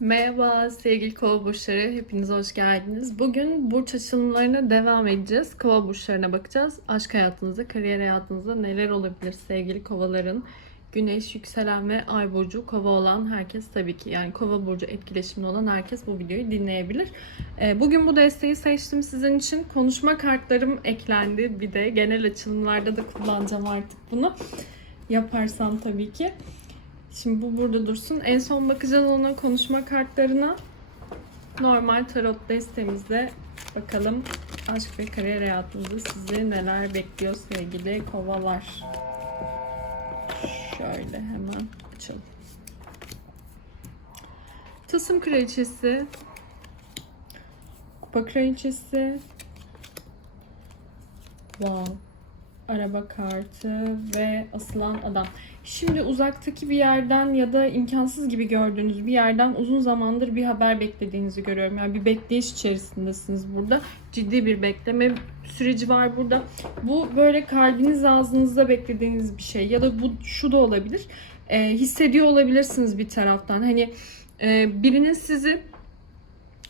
Merhaba sevgili kova burçları, hepiniz hoş geldiniz. Bugün burç açılımlarına devam edeceğiz. Kova burçlarına bakacağız. Aşk hayatınızda, kariyer hayatınızda neler olabilir sevgili kovaların? Güneş, yükselen ve ay burcu kova olan herkes tabii ki yani kova burcu etkileşimli olan herkes bu videoyu dinleyebilir. Ee, Bugün bu desteği seçtim sizin için. Konuşma kartlarım eklendi. Bir de genel açılımlarda da kullanacağım artık bunu. Yaparsam tabii ki. Şimdi bu burada dursun. En son bakacağız ona konuşma kartlarına. Normal tarot destemizde bakalım aşk ve kariyer hayatınızda sizi neler bekliyor sevgili kovalar. Şöyle hemen açalım. Tılsım kraliçesi. Kupa kraliçesi. Wow. Araba kartı ve asılan adam. Şimdi uzaktaki bir yerden ya da imkansız gibi gördüğünüz bir yerden uzun zamandır bir haber beklediğinizi görüyorum. Yani bir bekleyiş içerisindesiniz burada. Ciddi bir bekleme süreci var burada. Bu böyle kalbiniz ağzınızda beklediğiniz bir şey ya da bu şu da olabilir. Ee, hissediyor olabilirsiniz bir taraftan. Hani e, birinin sizi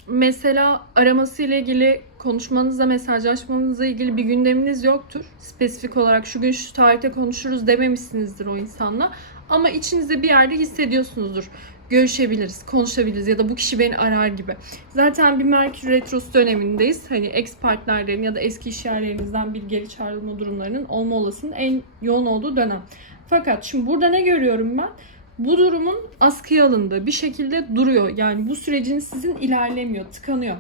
mesela araması ile ilgili konuşmanızla, mesajlaşmanızla ilgili bir gündeminiz yoktur. Spesifik olarak şu gün şu tarihte konuşuruz dememişsinizdir o insanla. Ama içinizde bir yerde hissediyorsunuzdur. Görüşebiliriz, konuşabiliriz ya da bu kişi beni arar gibi. Zaten bir Merkür Retrosu dönemindeyiz. Hani ex partnerlerin ya da eski iş yerlerinizden bir geri çağrılma durumlarının olma olasılığının en yoğun olduğu dönem. Fakat şimdi burada ne görüyorum ben? Bu durumun askıya alındığı bir şekilde duruyor. Yani bu sürecin sizin ilerlemiyor, tıkanıyor.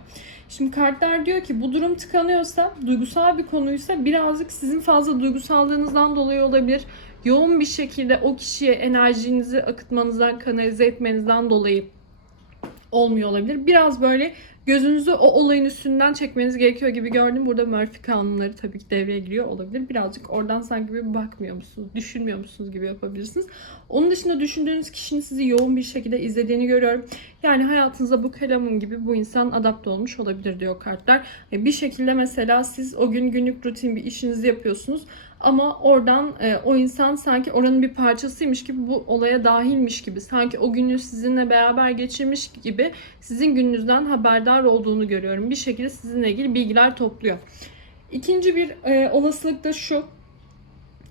Şimdi kartlar diyor ki bu durum tıkanıyorsa, duygusal bir konuysa birazcık sizin fazla duygusallığınızdan dolayı olabilir. Yoğun bir şekilde o kişiye enerjinizi akıtmanızdan, kanalize etmenizden dolayı olmuyor olabilir. Biraz böyle gözünüzü o olayın üstünden çekmeniz gerekiyor gibi gördüm. Burada Murphy kanunları tabii ki devreye giriyor olabilir. Birazcık oradan sanki bir bakmıyor musunuz, düşünmüyor musunuz gibi yapabilirsiniz. Onun dışında düşündüğünüz kişinin sizi yoğun bir şekilde izlediğini görüyorum. Yani hayatınıza bu kalemun gibi bu insan adapte olmuş olabilir diyor kartlar. E, Bir şekilde mesela siz o gün günlük rutin bir işinizi yapıyorsunuz. Ama oradan e, o insan sanki oranın bir parçasıymış gibi bu olaya dahilmiş gibi. Sanki o günü sizinle beraber geçirmiş gibi sizin gününüzden haberdar olduğunu görüyorum. Bir şekilde sizinle ilgili bilgiler topluyor. İkinci bir e, olasılık da şu.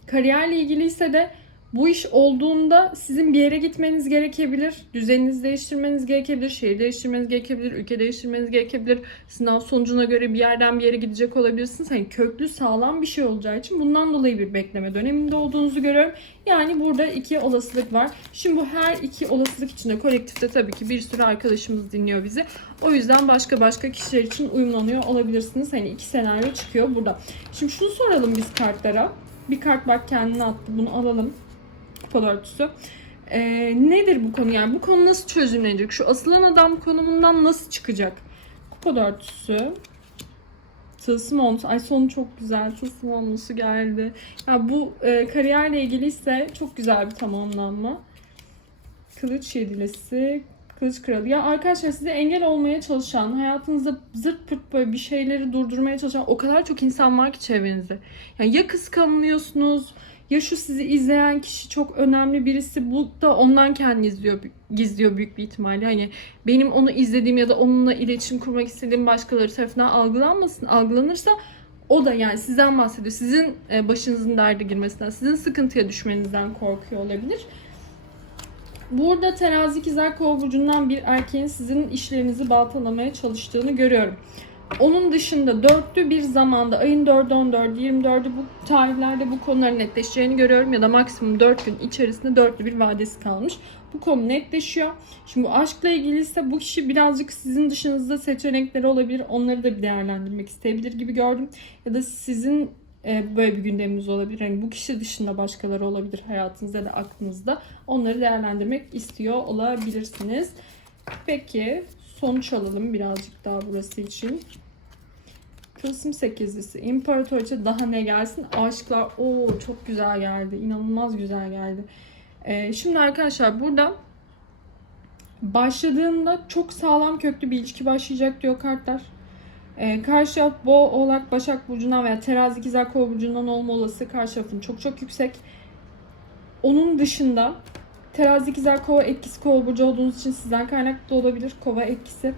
Kariyerle ilgili ise de bu iş olduğunda sizin bir yere gitmeniz gerekebilir. Düzeninizi değiştirmeniz gerekebilir. Şehir değiştirmeniz gerekebilir. Ülke değiştirmeniz gerekebilir. Sınav sonucuna göre bir yerden bir yere gidecek olabilirsiniz. Hani köklü sağlam bir şey olacağı için bundan dolayı bir bekleme döneminde olduğunuzu görüyorum. Yani burada iki olasılık var. Şimdi bu her iki olasılık içinde kolektifte tabii ki bir sürü arkadaşımız dinliyor bizi. O yüzden başka başka kişiler için uyumlanıyor olabilirsiniz. Hani iki senaryo çıkıyor burada. Şimdi şunu soralım biz kartlara. Bir kart bak kendine attı. Bunu alalım kupa dörtlüsü. Ee, nedir bu konu yani? Bu konu nasıl çözümlenecek? Şu asılan adam konumundan nasıl çıkacak? Kupa dörtlüsü. Tılsım olmusu. Ay sonu çok güzel. Tılsım olmusu geldi. Ya bu e, kariyerle ilgili ise çok güzel bir tamamlanma. Kılıç yedilesi. Kılıç kralı. Ya arkadaşlar size engel olmaya çalışan, hayatınızda zırt pırt böyle bir şeyleri durdurmaya çalışan o kadar çok insan var ki çevrenizde. Yani ya kıskanıyorsunuz, ya şu sizi izleyen kişi çok önemli birisi bu da ondan kendini izliyor, gizliyor büyük bir ihtimalle. Hani benim onu izlediğim ya da onunla iletişim kurmak istediğim başkaları tarafından algılanmasın, algılanırsa o da yani sizden bahsediyor. Sizin e, başınızın derde girmesinden, sizin sıkıntıya düşmenizden korkuyor olabilir. Burada terazi ikizler kova burcundan bir erkeğin sizin işlerinizi baltalamaya çalıştığını görüyorum. Onun dışında dörtlü bir zamanda ayın 4'ü 14'ü 24'ü bu tarihlerde bu konuların netleşeceğini görüyorum ya da maksimum 4 gün içerisinde dörtlü bir vadesi kalmış. Bu konu netleşiyor. Şimdi bu aşkla ilgili ise bu kişi birazcık sizin dışınızda seçenekleri olabilir. Onları da bir değerlendirmek isteyebilir gibi gördüm. Ya da sizin e, böyle bir gündeminiz olabilir. Hani bu kişi dışında başkaları olabilir hayatınızda da aklınızda. Onları değerlendirmek istiyor olabilirsiniz. Peki sonuç alalım birazcık daha burası için. Tılsım 8'lisi. İmparatoriçe daha ne gelsin? Aşklar. Oo çok güzel geldi. İnanılmaz güzel geldi. Ee, şimdi arkadaşlar burada başladığında çok sağlam köklü bir ilişki başlayacak diyor kartlar. Ee, karşı taraf boğa, oğlak, başak burcundan veya terazi, ikizler, kova burcundan olma olası karşı tarafın çok çok yüksek. Onun dışında Terazi ikizler kova etkisi kova burcu olduğunuz için sizden kaynaklı olabilir kova etkisi.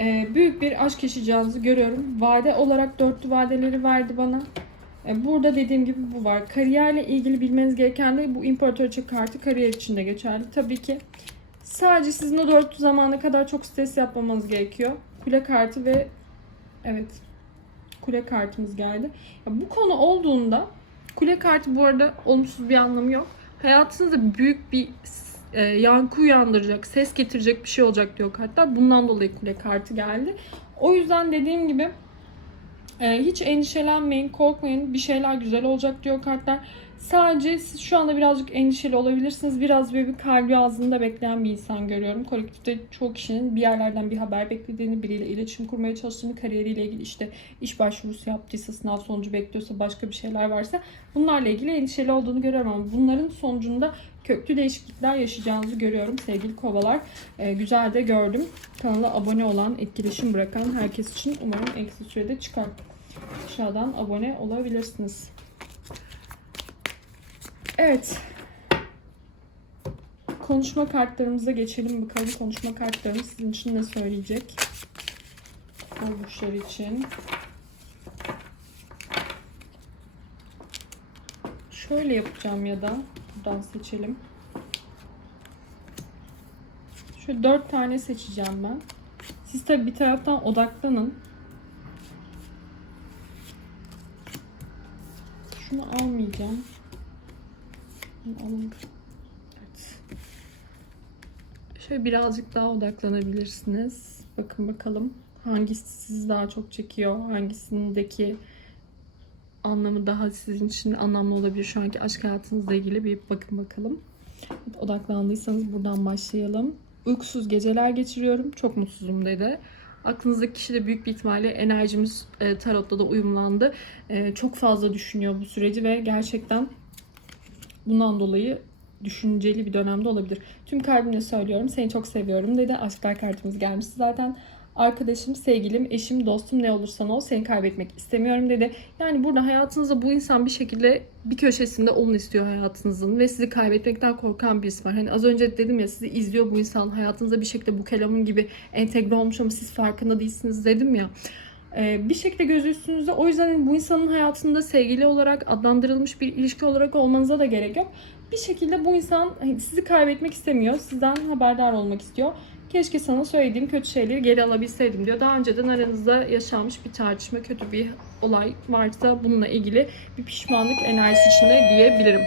Ee, büyük bir aşk yaşayacağınızı görüyorum. Vade olarak dörtlü vadeleri verdi bana. Ee, burada dediğim gibi bu var. Kariyerle ilgili bilmeniz gereken de bu imparatoriçe kartı kariyer için de geçerli. Tabii ki sadece sizin o dörtlü zamana kadar çok stres yapmamanız gerekiyor. Kule kartı ve evet kule kartımız geldi. Ya bu konu olduğunda kule kartı bu arada olumsuz bir anlamı yok. Hayatınızda büyük bir e, yankı uyandıracak, ses getirecek bir şey olacak diyor kartlar. Bundan dolayı kule kartı geldi. O yüzden dediğim gibi e, hiç endişelenmeyin, korkmayın. Bir şeyler güzel olacak diyor kartlar. Sadece siz şu anda birazcık endişeli olabilirsiniz. Biraz böyle bir kalbi ağzında bekleyen bir insan görüyorum. Kolektifte çoğu kişinin bir yerlerden bir haber beklediğini, biriyle iletişim kurmaya çalıştığını, kariyeriyle ilgili işte iş başvurusu yaptıysa, sınav sonucu bekliyorsa, başka bir şeyler varsa bunlarla ilgili endişeli olduğunu görüyorum ama bunların sonucunda köklü değişiklikler yaşayacağınızı görüyorum sevgili kovalar. Ee, güzel de gördüm. Kanala abone olan, etkileşim bırakan herkes için umarım en kısa sürede çıkar. Aşağıdan abone olabilirsiniz. Evet. Konuşma kartlarımıza geçelim bakalım. Konuşma kartlarımız sizin için ne söyleyecek? Burçlar için. Şöyle yapacağım ya da buradan seçelim. Şu dört tane seçeceğim ben. Siz tabi bir taraftan odaklanın. Şunu almayacağım. Evet. Şöyle birazcık daha odaklanabilirsiniz. Bakın bakalım hangisi sizi daha çok çekiyor, hangisindeki anlamı daha sizin için anlamlı olabilir şu anki aşk hayatınızla ilgili bir bakın bakalım. Evet, odaklandıysanız buradan başlayalım. Uykusuz geceler geçiriyorum. Çok mutsuzum dedi. Aklınızdaki kişi de büyük bir ihtimalle enerjimiz e, tarotla da uyumlandı. E, çok fazla düşünüyor bu süreci ve gerçekten bundan dolayı düşünceli bir dönemde olabilir. Tüm kalbimle söylüyorum. Seni çok seviyorum dedi. Aşklar kartımız gelmişti zaten. Arkadaşım, sevgilim, eşim, dostum ne olursan ol seni kaybetmek istemiyorum dedi. Yani burada hayatınızda bu insan bir şekilde bir köşesinde olun istiyor hayatınızın ve sizi kaybetmekten korkan birisi var. Hani az önce dedim ya sizi izliyor bu insan hayatınızda bir şekilde bu kelamın gibi entegre olmuş ama siz farkında değilsiniz dedim ya. Ee, bir şekilde gözü üstünüzde o yüzden bu insanın hayatında sevgili olarak adlandırılmış bir ilişki olarak olmanıza da gerek yok. Bir şekilde bu insan hani sizi kaybetmek istemiyor. Sizden haberdar olmak istiyor. Keşke sana söylediğim kötü şeyleri geri alabilseydim diyor. Daha önceden aranızda yaşanmış bir tartışma, kötü bir olay varsa bununla ilgili bir pişmanlık enerjisi içinde diyebilirim.